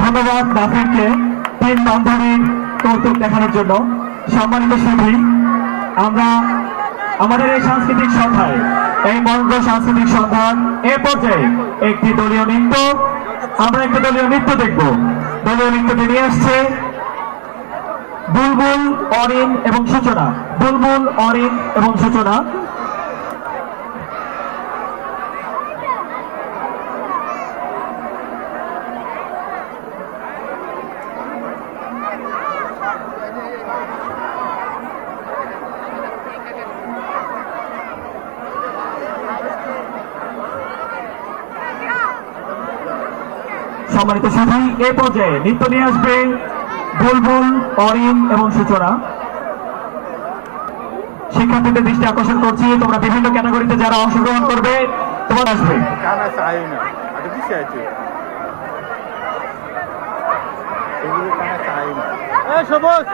ধন্যবাদ নাফিরকে 3 বান্ধবীর কৌতুক দেখানোর জন্য। সম্মানিত সুধী, আমরা আমাদের এই সাংস্কৃতিক সন্ধ্যায়, এই মঞ্চ সাংস্কৃতিক সন্ধ্যার এ পর্যায়ে একটি দলীয় নৃত্য, আমরা একটি দলীয় নৃত্য দেখব। দলীয় নৃত্যটি নিয়ে আসছে বুলবুল, অরিন এবং সূচনা। বুলবুল, অরিন এবং সূচনা। সম্মানিত সুধী, এ পর্যায়ে নৃত্য নিয়ে আসবে বুলবুল, অরিন এবং সূচনা। শিক্ষার্থীদের দৃষ্টি আকর্ষণ করছি, তোমরা বিভিন্ন ক্যাটাগরিতে যারা অংশগ্রহণ করবে তোমার আসবে। সবুজ